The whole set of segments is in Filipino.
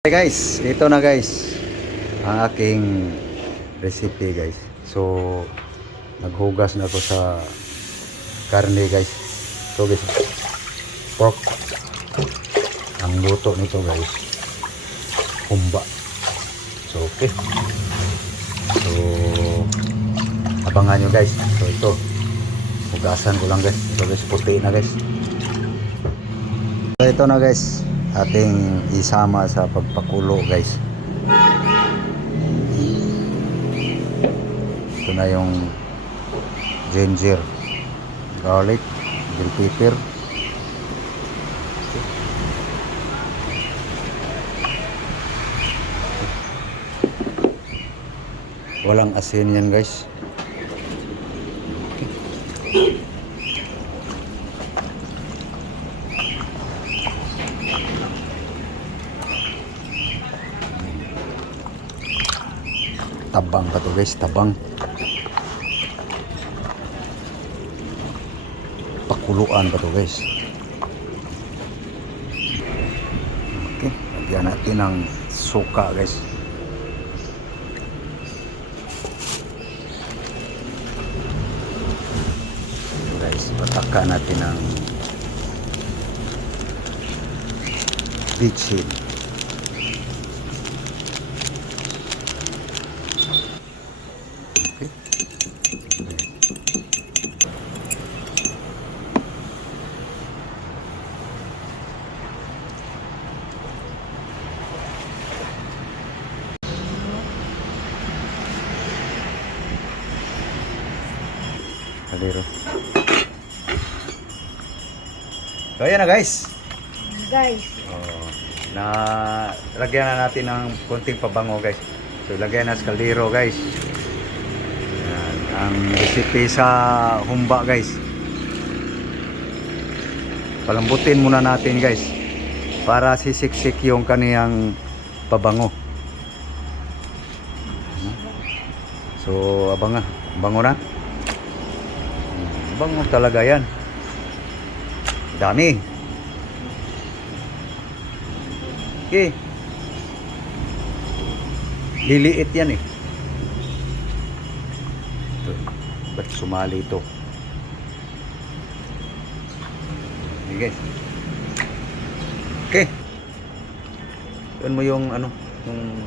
Hey guys, ito na guys ang aking recipe guys. So naghugas na ako sa karne guys. So guys, pork. Ang luto nito guys, humba. So okay. So abangan nyo guys. So ito, hugasan ko lang guys. Ito guys, puti na guys. So ito na guys, ating isama sa pagpakulo guys. Ito na yung ginger, garlic, bell pepper. Walang asin yan guys. Tabang pa to guys, tabang. Pakuluan pa to guys. Okay, lagyan natin ng suka guys. Guys, patakan natin ng bitchin. Kaliro. So ayan na guys. Na lagyan na natin ng konting pabango guys. So lagyan na sa kaldero guys. Yan, ang recipe sa humba guys. Palambutin muna natin guys para sisiksik yung kaniyang pabango. So abangan, bango na. Bango talaga yan. Dami. Okay. Liliit yan eh. Ito. Ba't sumali ito? Okay guys. Okay. Yun mo yung ano. Yung...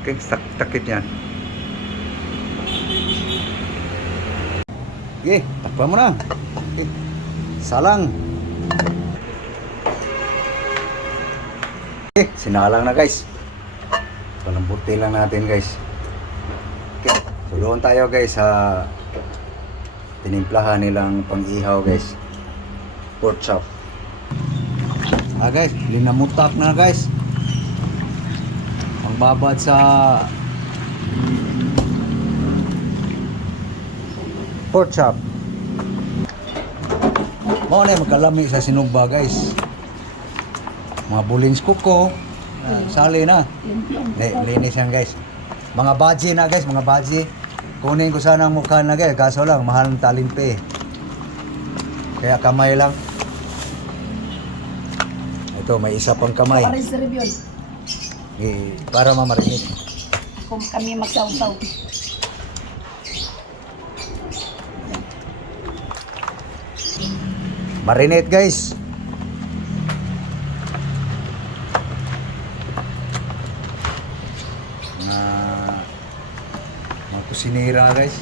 Okay. Takip yan. Okay. Takpan mo na. Okay. Salang. Okay, sinalang na guys. Palambutin lang natin guys. Okay, so doon tayo guys sa tinimplahan nilang pang-ihaw guys. Pork chop. Guys, linamutak na guys. Ang babad sa pork chop. Mao na magkalami sa sinugba guys. Mga bulins kuko, sali na. Linis yan guys. Mga baji na guys, mga baji. Kunin ko sana ang mukha na guys, kaso lang mahal ng talimpe. Kaya kamay lang. Ito, may isa pang kamay. Para mamarinig. Kung kami magsaw-saw. Marinate guys. Mga kusinira guys.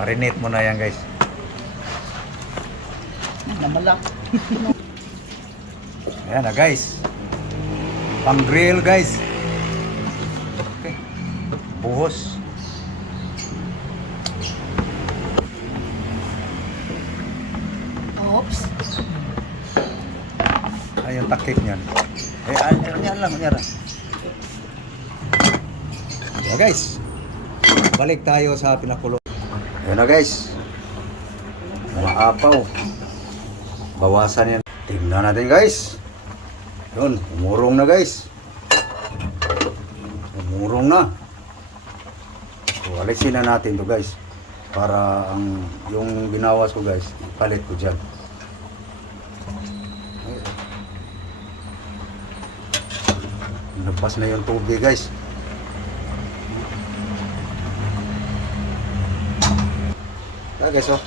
Marinate mo na yan guys. Namalak. Ayan na guys. Pang grill guys. Okay. Buhos. Oops. Ay, yung takip niyan. Yan lang. So guys, balik tayo sa pinakulo. Ayan na guys. Maapaw. Bawasan yan. Tingnan natin guys. Yun, umurong na guys. Umurong na. So, alisin na natin to guys. para yung binawas ko guys, palit ko dyan. Nagpas na yung tubig guys. Guys, oh.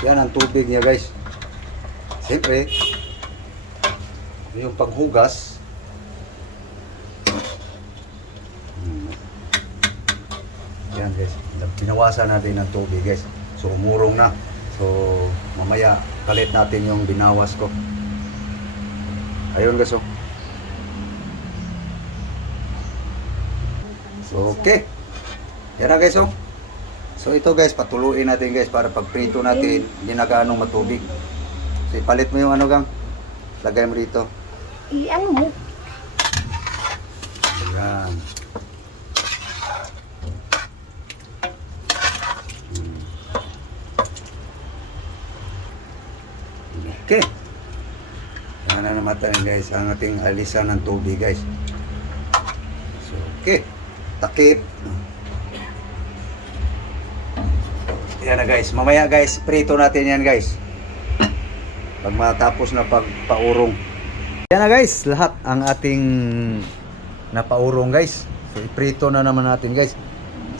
Yan ang tubig niya guys. Siyempre, yung paghugas, yan guys, binawasan natin ng tubig guys. So umurong na. So mamaya palit natin yung binawas ko. Ayun guys, oh. So okay. Yan na guys, oh. So ito guys, patuluin natin guys para pag prito natin, hindi na gaano matubig. So ipalit mo yung ano gang, lagay mo dito. Iyan mo. Ayan. Okay. Yan na naman guys, ang ating alisan ng tubig guys. So okay, takip. Yan na guys, mamaya guys, prito natin yan guys. Pag matapos na pagpaurong. Yan na guys, lahat ang ating napaurong guys. So iprito na naman natin guys.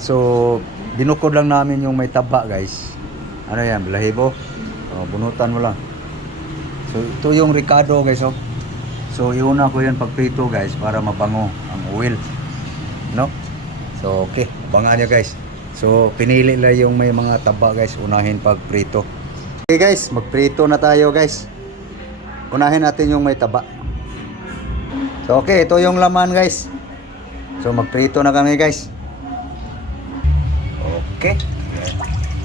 So binukod lang namin yung may taba guys. Ano yan, balahibo. O, bunutan mo lang. So ito yung ricado guys, oh. So iuna ko yan pagprito guys para mabango ang oil. No? So okay, abangan nyo guys. So pinili lang yung may mga taba guys, unahin pagprito. Okay guys, magprito na tayo guys. Unahin natin yung may taba. So okay, ito yung laman guys. So magprito na kami guys. Okay.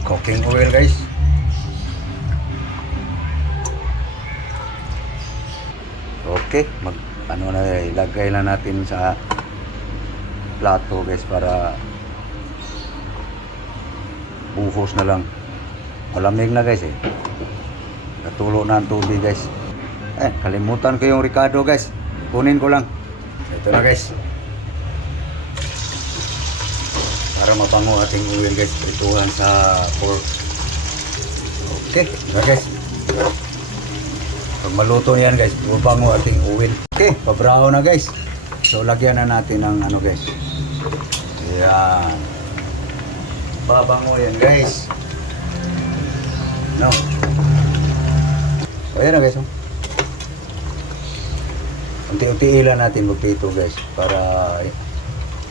Cooking oil guys. Okay, ano na, ilagay lang natin sa plato guys para buhos na lang. Malamig na guys eh. Natulo na ang tubig guys. Kalimutan ko yung ricado guys. Kunin ko lang. Ito na guys. Para mabango ating oil guys. Prituhan sa pork. Okay, ito guys. Pag maluto yan guys, mabango ating oil. Okay, pabrao na guys. So lagyan na natin ng ano guys. Ayan. Babango yan guys. No. So ayan na guys, oh. Unti-unti lang natin magprito guys para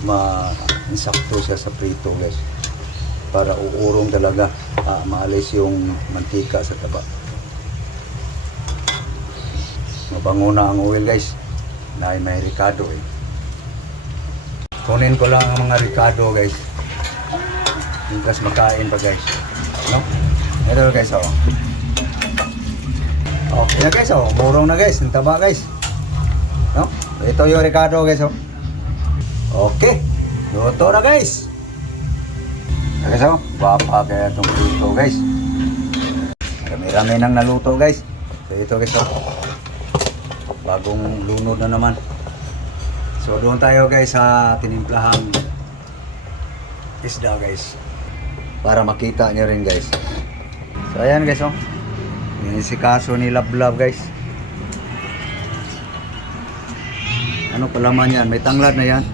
ma-insakto siya sa prito guys. Para uurong talaga, maalis yung mantika sa taba. Mabango na ang oil guys. May ricado eh. Kunin ko lang ang mga ricado guys. Tapos makain pa guys. No? Ito guys, oh. Okay na guys, oh. Murong na guys. Ang taba guys. No? Ito yung ricado guys, oh. Okay. Luto na guys. Guys, oh. Bapa kaya itong luto guys. Marami-rami nang naluto guys. So ito guys, oh. Bagong lunod na naman. So doon tayo guys sa tinimplahang isda guys. Para makita nyo rin guys. So ayan guys, oh. Yan si kaso ni Lablab guys. Ano palaman yan? May tanglad na yan.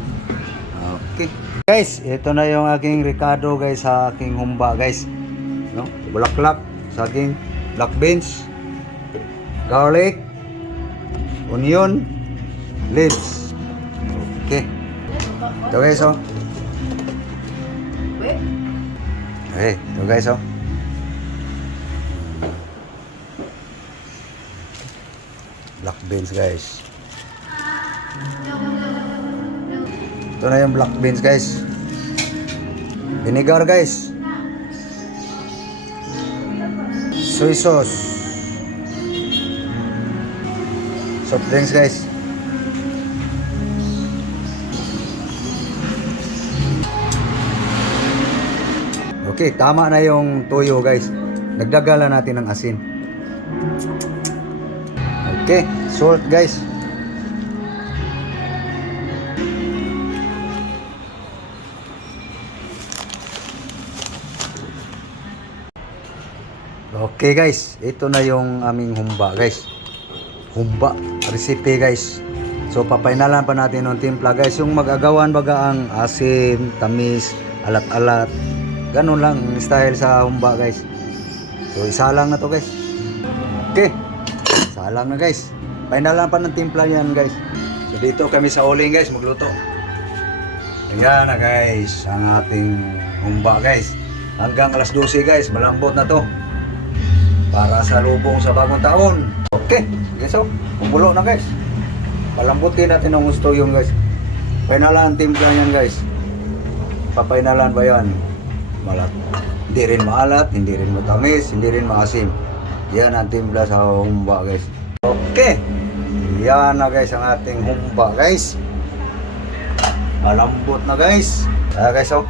Okay. Guys, ito na yung aking ricado guys sa aking humba guys. No? Bulaklak, saging, black beans, garlic, onion, leaves. Okay. Ito guys, oh. Okay, ito guys, oh. Black beans guys. Ito na yung black beans guys. Vinegar guys. Soy sauce. Soft drinks guys. Okay, tama na yung toyo guys. Dagdagan lang natin ng asin. Okay, salt guys. Okay guys, ito na yung aming humba guys. Humba recipe guys. So papainalan pa natin ng timpla guys. Yung mag-agawan baga ang asim, tamis, alat-alat. Ganun lang ang style sa humba guys. So isa lang na to guys. Okay. Isa lang na guys. Painalan pa ng timpla yan guys. So dito kami sa uling guys magluto. Ayan na guys ang ating humba guys. Hanggang alas 12 guys, malambot na to. Para sa lubong sa bagong taon. Okay, sige so, kumulo na guys. Palambutin natin ang gusto yung guys. Painalan timpla yan guys. Papainalan ba yan? Malat. Hindi rin maalat, hindi rin matamis, hindi rin maasim. Yan ang timpla sa humba guys. Okay, yan na guys ang ating humba guys. Malambot na guys. Guys oh.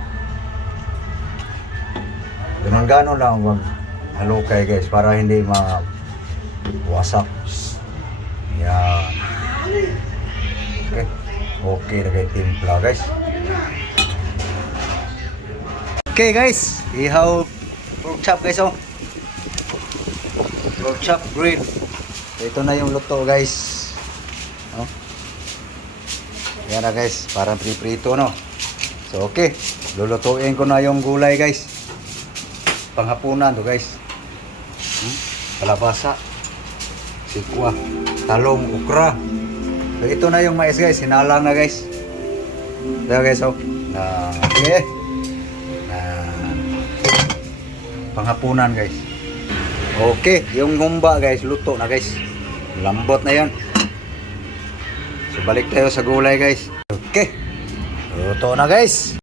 Ganon-ganon lang wag halukay guys para hindi mawasak. Yan. Okay. Okay na kay timpla guys. Okay guys, ihaw pork chop guys oh. Pork chop grill. Ito na yung luto guys. Oh. Yan na guys, parang prito no. So okay, lulutuin ko na yung gulay guys. Panghapunan to guys. Kalabasa, sikwa, talong, ukra. So ito na yung mais guys, hinalang na guys. Ito guys oh. Okay. Panghapunan guys. Okay, yung humba guys, luto na guys. Lambot na yan. So balik tayo sa gulay guys. Okay. Luto na guys.